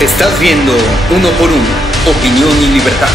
Estás viendo Uno por Uno, opinión y libertad.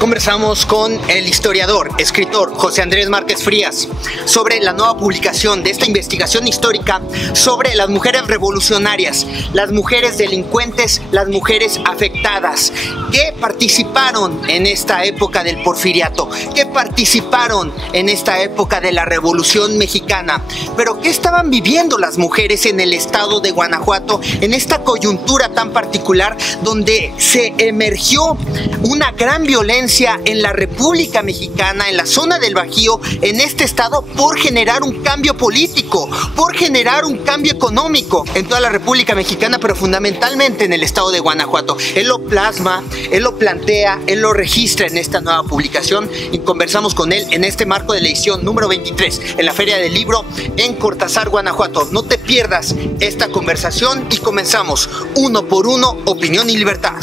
Conversamos con el historiador, escritor José Andrés Márquez Frías sobre la nueva publicación de esta investigación histórica sobre las mujeres revolucionarias, las mujeres delincuentes, las mujeres afectadas, que participaron en esta época del porfiriato, que participaron en esta época de la Revolución Mexicana, pero ¿qué estaban viviendo las mujeres en el estado de Guanajuato en esta coyuntura tan particular donde se emergió una gran violencia en la República Mexicana, en la zona del Bajío, en este estado, por generar un cambio político, por generar un cambio económico en toda la República Mexicana, pero fundamentalmente en el estado de Guanajuato? Él lo plasma, él lo plantea, él lo registra en esta nueva publicación y conversamos con él en este marco de la edición número 23 en la Feria del Libro en Cortázar, Guanajuato. No te pierdas esta conversación y comenzamos Uno por Uno, opinión y libertad.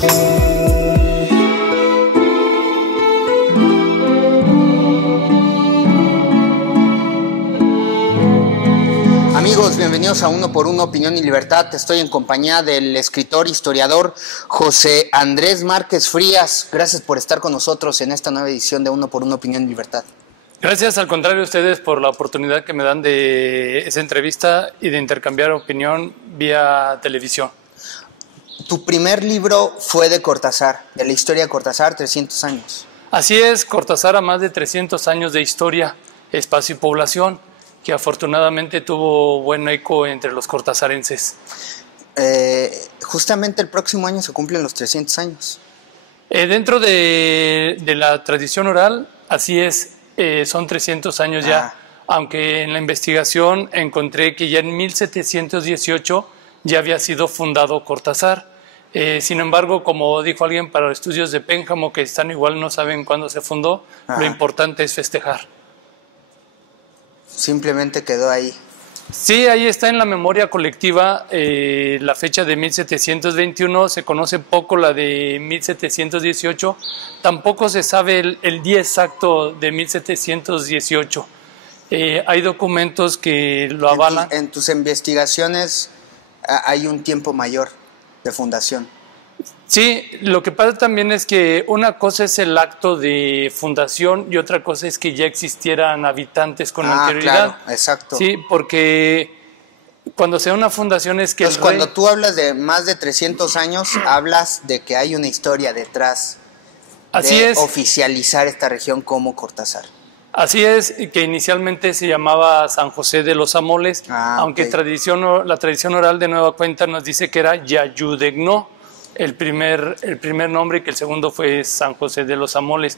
Amigos, bienvenidos a Uno por Uno, opinión y libertad. Estoy en compañía del escritor, historiador José Andrés Márquez Frías. Gracias por estar con nosotros en esta nueva edición de Uno por Uno, opinión y libertad. Gracias, al contrario, a ustedes por la oportunidad que me dan de esa entrevista y de intercambiar opinión vía televisión. Tu primer libro fue de Cortázar, de la historia de Cortázar, 300 años. Así es, Cortázar a más de 300 años de historia, espacio y población, que afortunadamente tuvo buen eco entre los cortazarenses. Justamente el próximo año se cumplen los 300 años. Dentro de la tradición oral, así es, son 300 años ya, aunque en la investigación encontré que ya en 1718 ya había sido fundado Cortázar. Sin embargo, como dijo alguien, para los estudios de Pénjamo, que están igual, no saben cuándo se fundó, lo importante es festejar. Simplemente quedó ahí. Sí, ahí está en la memoria colectiva la fecha de 1721, se conoce poco la de 1718, tampoco se sabe el día exacto de 1718. Hay documentos que lo avalan. En tus investigaciones hay un tiempo mayor de fundación. Sí, lo que pasa también es que una cosa es el acto de fundación y otra cosa es que ya existieran habitantes con anterioridad. Claro, exacto. Sí, porque cuando sea una fundación es que entonces, cuando tú hablas de más de 300 años, hablas de que hay una historia detrás de oficializar esta región como Cortázar. Así es, que inicialmente se llamaba San José de los Amoles, aunque la tradición oral de nueva cuenta nos dice que era Yayudegno, el primer nombre, y que el segundo fue San José de los Amoles.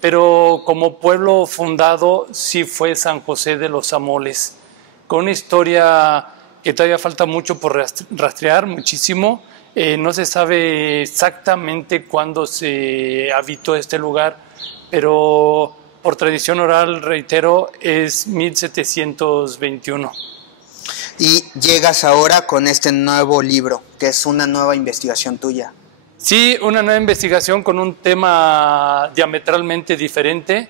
Pero como pueblo fundado sí fue San José de los Amoles, con una historia que todavía falta mucho por rastrear, muchísimo. No se sabe exactamente cuándo se habitó este lugar, pero por tradición oral, reitero, es 1721. Y llegas ahora con este nuevo libro, que es una nueva investigación tuya. Sí, una nueva investigación con un tema diametralmente diferente,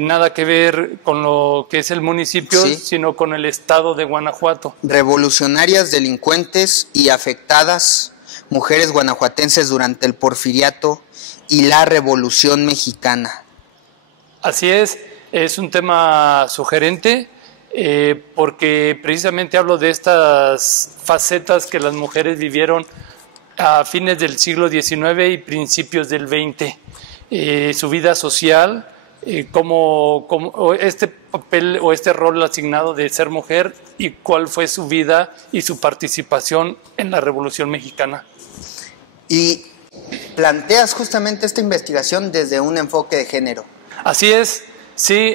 nada que ver con lo que es el municipio, sino con el estado de Guanajuato. Revolucionarias, delincuentes y afectadas, mujeres guanajuatenses durante el porfiriato y la Revolución Mexicana. Así es un tema sugerente. Porque precisamente hablo de estas facetas que las mujeres vivieron a fines del siglo XIX y principios del XX, su vida social, cómo este papel o este rol asignado de ser mujer y cuál fue su vida y su participación en la Revolución Mexicana. Y planteas justamente esta investigación desde un enfoque de género. Así es. Sí,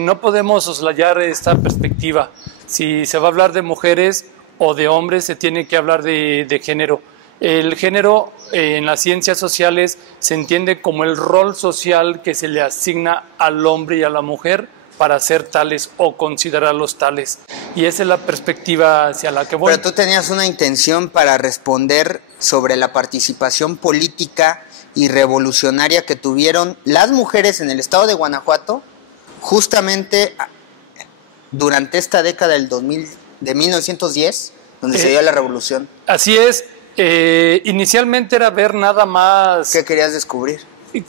no podemos soslayar esta perspectiva. Si se va a hablar de mujeres o de hombres, se tiene que hablar de género. El género en las ciencias sociales se entiende como el rol social que se le asigna al hombre y a la mujer para ser tales o considerarlos tales. Y esa es la perspectiva hacia la que voy. Pero tú tenías una intención para responder sobre la participación política y revolucionaria que tuvieron las mujeres en el estado de Guanajuato justamente durante esta década del 2000, de 1910, donde se dio la revolución. Así es. Inicialmente era ver nada más... ¿Qué querías descubrir?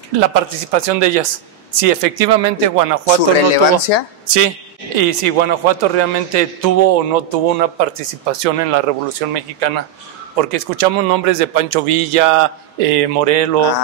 La participación de ellas. Si efectivamente Guanajuato ¿Su relevancia? no tuvo... Sí, y si Guanajuato realmente tuvo o no tuvo una participación en la Revolución Mexicana. Porque escuchamos nombres de Pancho Villa, Morelos,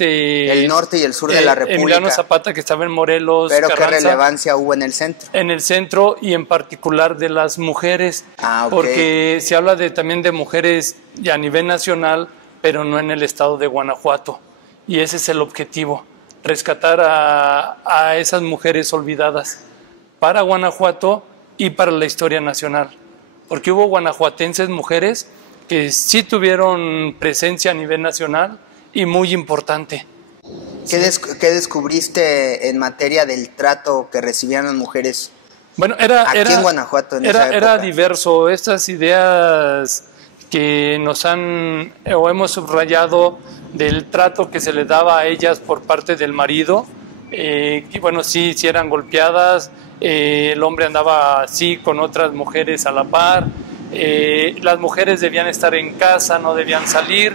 el norte y el sur de la República. Emiliano Zapata, que estaba en Morelos. Pero Carranza, ¿qué relevancia hubo en el centro? En el centro y en particular de las mujeres. Porque se habla también de mujeres a nivel nacional, pero no en el estado de Guanajuato. Y ese es el objetivo, rescatar a esas mujeres olvidadas para Guanajuato y para la historia nacional. Porque hubo guanajuatenses mujeres que sí tuvieron presencia a nivel nacional y muy importante. ¿Qué descubriste en materia del trato que recibían las mujeres aquí en Guanajuato en esa época? Era diverso. Estas ideas que nos han o hemos subrayado del trato que se le daba a ellas por parte del marido, y bueno, sí eran golpeadas, el hombre andaba así con otras mujeres a la par. Las mujeres debían estar en casa, no debían salir,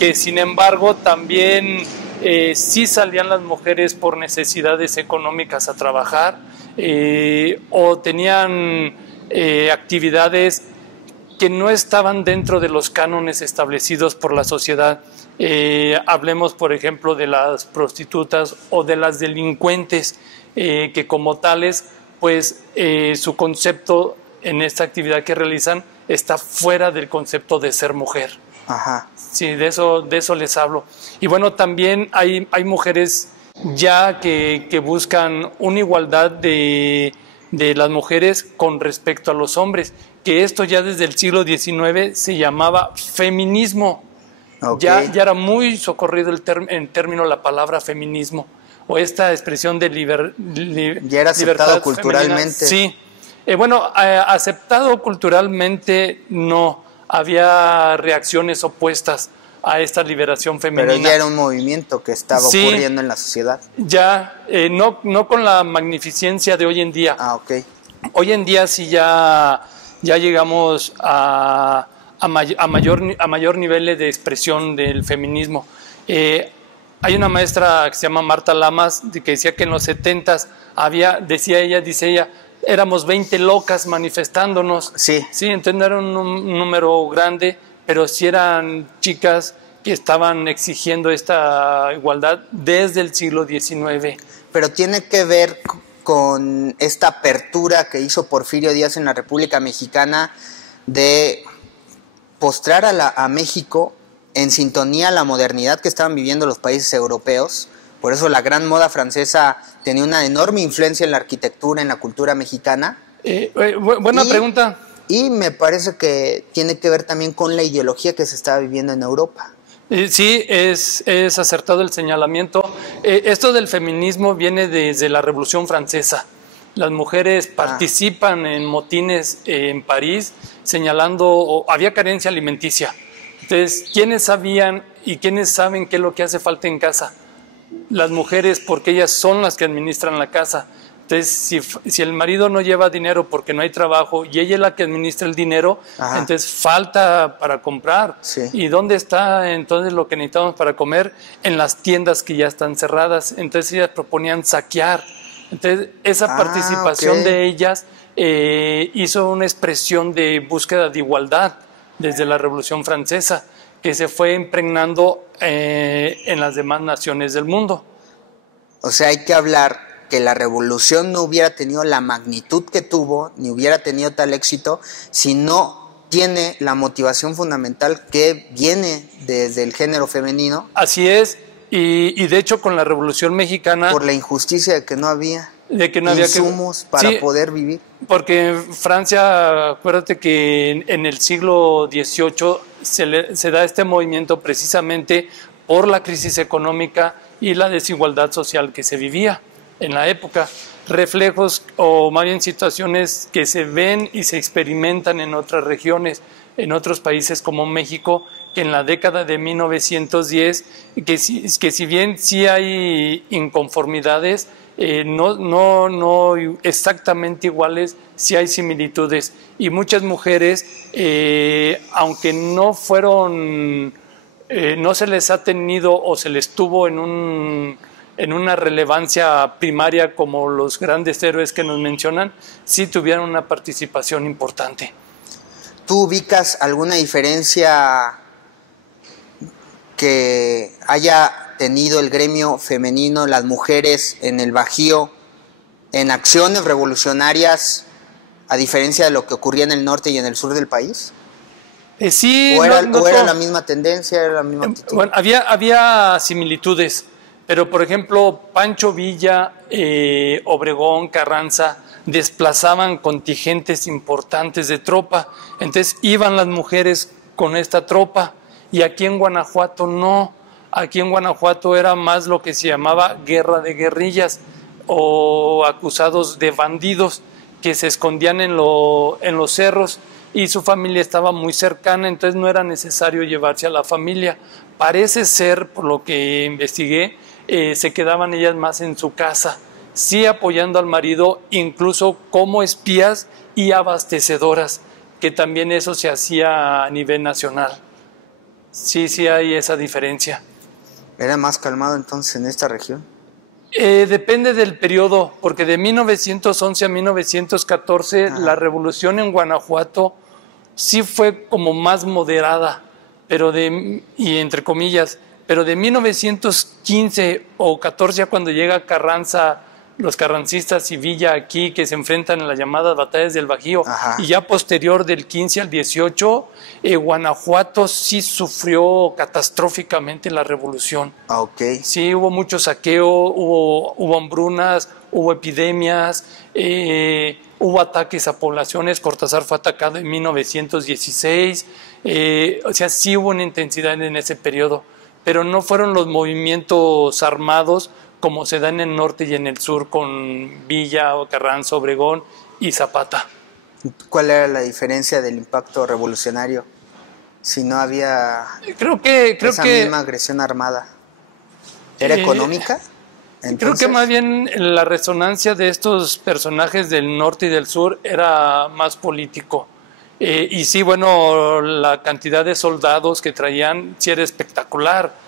que sin embargo también sí salían las mujeres por necesidades económicas a trabajar, o tenían actividades que no estaban dentro de los cánones establecidos por la sociedad. Hablemos, por ejemplo, de las prostitutas o de las delincuentes, que como tales, pues su concepto en esta actividad que realizan está fuera del concepto de ser mujer. Ajá. Sí, de eso les hablo. Y bueno, también hay mujeres ya que buscan una igualdad de las mujeres con respecto a los hombres, que esto ya desde el siglo XIX se llamaba feminismo. Ya era muy socorrido en término la palabra feminismo, o esta expresión de ya era aceptado culturalmente. Sí. Aceptado culturalmente no, había reacciones opuestas a esta liberación femenina. Pero ya era un movimiento que estaba ocurriendo en la sociedad. Ya, no con la magnificencia de hoy en día. Hoy en día sí ya llegamos a mayor nivel de expresión del feminismo. Hay una maestra que se llama Marta Lamas, que decía que en los 70s dice ella, éramos 20 locas manifestándonos. Sí, entonces no era un número grande, pero sí eran chicas que estaban exigiendo esta igualdad desde el siglo XIX. Pero tiene que ver con esta apertura que hizo Porfirio Díaz en la República Mexicana de postrar a México en sintonía a la modernidad que estaban viviendo los países europeos. Por eso la gran moda francesa tenía una enorme influencia en la arquitectura, en la cultura mexicana. Buena pregunta. Y me parece que tiene que ver también con la ideología que se estaba viviendo en Europa. Sí, es acertado el señalamiento. Esto del feminismo viene desde la Revolución Francesa. Las mujeres participan en motines en París señalando, había carencia alimenticia. Entonces, ¿quiénes sabían y quiénes saben qué es lo que hace falta en casa? Las mujeres, porque ellas son las que administran la casa. Entonces, si el marido no lleva dinero porque no hay trabajo y ella es la que administra el dinero, entonces falta para comprar. Sí. ¿Y dónde está entonces lo que necesitamos para comer? En las tiendas que ya están cerradas. Entonces ellas proponían saquear. Entonces esa participación de ellas hizo una expresión de búsqueda de igualdad desde la Revolución Francesa, que se fue impregnando en las demás naciones del mundo. O sea, hay que hablar que la revolución no hubiera tenido la magnitud que tuvo, ni hubiera tenido tal éxito, si no tiene la motivación fundamental que viene desde el género femenino. Así es, y de hecho con la Revolución Mexicana... Por la injusticia de que no había insumos para poder vivir. Porque Francia, acuérdate que en el siglo XVIII se da este movimiento precisamente por la crisis económica y la desigualdad social que se vivía en la época. reflejos o más bien situaciones que se ven y se experimentan en otras regiones, en otros países como México, que en la década de 1910, que si bien sí hay inconformidades, no exactamente iguales, sí hay similitudes. Y muchas mujeres, aunque no fueron, no se les ha tenido o se les tuvo en una relevancia primaria como los grandes héroes que nos mencionan, sí tuvieron una participación importante. ¿Tú ubicas alguna diferencia que haya tenido el gremio femenino, las mujeres en el Bajío, en acciones revolucionarias, a diferencia de lo que ocurría en el norte y en el sur del país? Sí. ¿O era la misma tendencia, era la misma actitud? Bueno, había similitudes, pero por ejemplo, Pancho Villa, Obregón, Carranza, desplazaban contingentes importantes de tropa, entonces iban las mujeres con esta tropa, y aquí en Guanajuato no. Aquí en Guanajuato era más lo que se llamaba guerra de guerrillas o acusados de bandidos que se escondían en los cerros, y su familia estaba muy cercana, entonces no era necesario llevarse a la familia. Parece ser, por lo que investigué, se quedaban ellas más en su casa, sí apoyando al marido, incluso como espías y abastecedoras, que también eso se hacía a nivel nacional. Sí hay esa diferencia. ¿Era más calmado entonces en esta región? Depende del periodo, porque de 1911 a 1914 la revolución en Guanajuato sí fue como más moderada, y entre comillas, pero de 1915 o 14, cuando llega Carranza, los carrancistas y Villa aquí, que se enfrentan en las llamadas batallas del Bajío, y ya posterior del 15 al 18, Guanajuato sí sufrió catastróficamente la revolución. Sí, hubo mucho saqueo, hubo hambrunas, hubo epidemias, hubo ataques a poblaciones. Cortázar fue atacado en 1916, o sea, sí hubo una intensidad en ese periodo, pero no fueron los movimientos armados como se da en el norte y en el sur con Villa, Carranza, Obregón y Zapata. ¿Cuál era la diferencia del impacto revolucionario si no había esa misma agresión armada? ¿Era económica? Entonces, creo que más bien la resonancia de estos personajes del norte y del sur era más político. Y sí, bueno, la cantidad de soldados que traían sí era espectacular.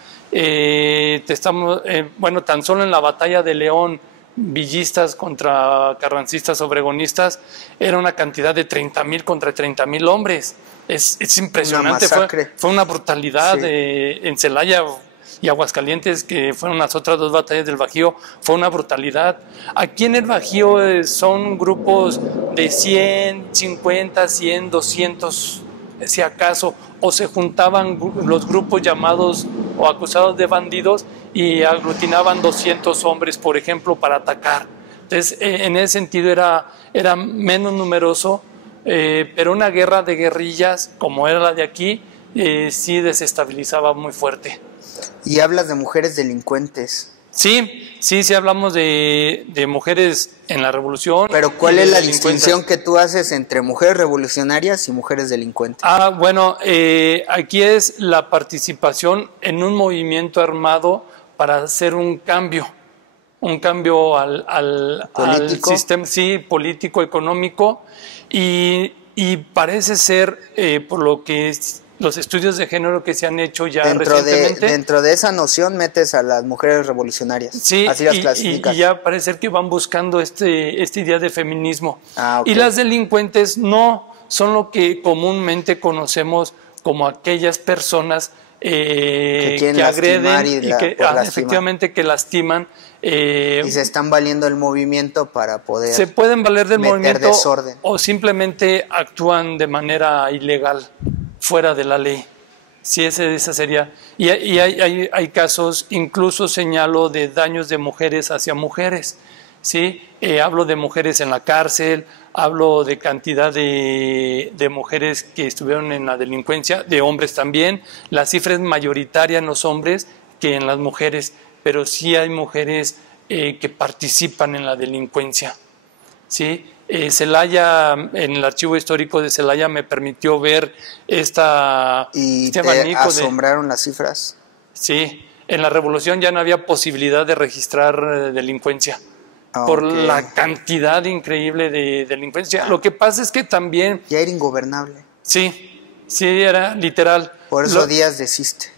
Bueno, tan solo en la batalla de León, villistas contra carrancistas, obregonistas, era una cantidad de 30,000 contra 30,000 hombres. Es impresionante, fue una brutalidad. Sí. En Celaya y Aguascalientes, que fueron las otras dos batallas del Bajío, fue una brutalidad. Aquí en el Bajío son grupos de 100, 50, 100, 200, si acaso, o se juntaban los grupos llamados o acusados de bandidos y aglutinaban 200 hombres, por ejemplo, para atacar. Entonces, en ese sentido era menos numeroso, pero una guerra de guerrillas, como era la de aquí, sí desestabilizaba muy fuerte. Y hablas de mujeres delincuentes. Sí hablamos de mujeres en la revolución. Pero ¿cuál es la distinción que tú haces entre mujeres revolucionarias y mujeres delincuentes? Bueno, aquí es la participación en un movimiento armado para hacer un cambio al sistema, sí, político, económico, y parece ser, por lo que los estudios de género que se han hecho ya recientemente. Dentro de esa noción metes a las mujeres revolucionarias. Sí, así las clasificas. Y ya parece ser que van buscando esta idea de feminismo. Y las delincuentes no son lo que comúnmente conocemos como aquellas personas que agreden y que efectivamente que lastiman. Y se están valiendo el movimiento para poder. Se pueden valer del movimiento desorden. O simplemente actúan de manera ilegal, fuera de la ley. Sí, esa sería. Y hay casos, incluso señalo, de daños de mujeres hacia mujeres. ¿Sí? Hablo de mujeres en la cárcel, hablo de cantidad de mujeres que estuvieron en la delincuencia, de hombres también. La cifra es mayoritaria en los hombres que en las mujeres, pero sí hay mujeres que participan en la delincuencia. ¿Sí? Celaya, en el archivo histórico de Celaya me permitió ver este abanico. ¿Te asombraron las cifras? Sí, en la revolución ya no había posibilidad de registrar delincuencia. Por la cantidad increíble de delincuencia. Lo que pasa es que también... Ya era ingobernable. Sí, era literal. Por eso Díaz desiste.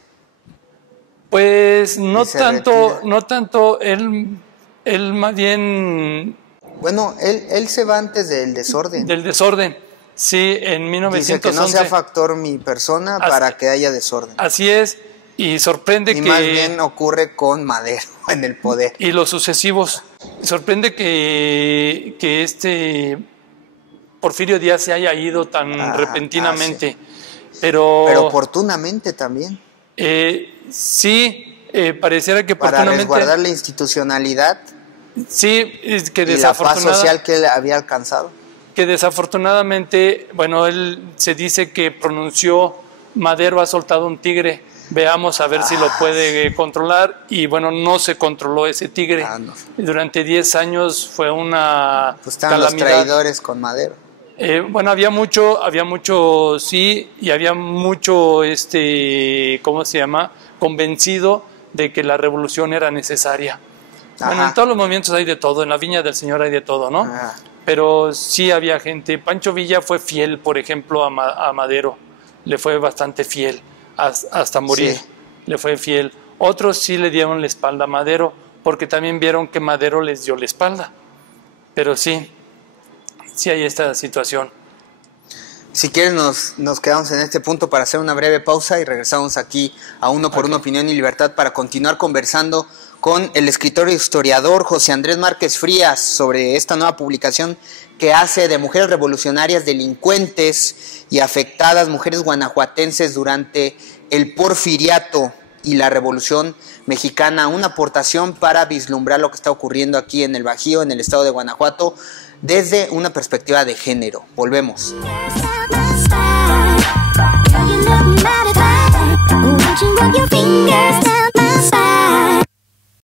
Pues no tanto, él más bien... Bueno, él se va antes del desorden. Del desorden, sí, en 1911. Dice que no sea factor mi persona para que haya desorden. Así es, y sorprende que... más bien ocurre con Madero en el poder. Y los sucesivos. Sorprende que Porfirio Díaz se haya ido tan repentinamente. Sí. Pero oportunamente también. Sí, pareciera que para oportunamente... Para resguardar la institucionalidad. Sí, que y la paz social que él había alcanzado. Que desafortunadamente, bueno, él se dice que pronunció: Madero ha soltado un tigre, veamos a ver si lo puede controlar, y bueno, no se controló ese tigre. No. Durante 10 años fue una estaban calamidad. Los traidores con Madero. Bueno, había mucho, sí, y había mucho, ¿cómo se llama?, convencido de que la revolución era necesaria. Bueno, en todos los movimientos hay de todo, en la viña del Señor hay de todo, ¿no? Pero sí había gente. Pancho Villa fue fiel, por ejemplo, a Madero, le fue bastante fiel, hasta morir, sí. Le fue fiel. Otros sí le dieron la espalda a Madero, porque también vieron que Madero les dio la espalda. Pero sí hay esta situación. Si quieres nos quedamos en este punto para hacer una breve pausa y regresamos aquí a Uno por Uno, Opinión y Libertad, para continuar conversando con el escritor e historiador José Andrés Márquez Frías sobre esta nueva publicación que hace de mujeres revolucionarias delincuentes y afectadas, mujeres guanajuatenses durante el porfiriato y la Revolución Mexicana, una aportación para vislumbrar lo que está ocurriendo aquí en el Bajío, en el estado de Guanajuato, desde una perspectiva de género. Volvemos.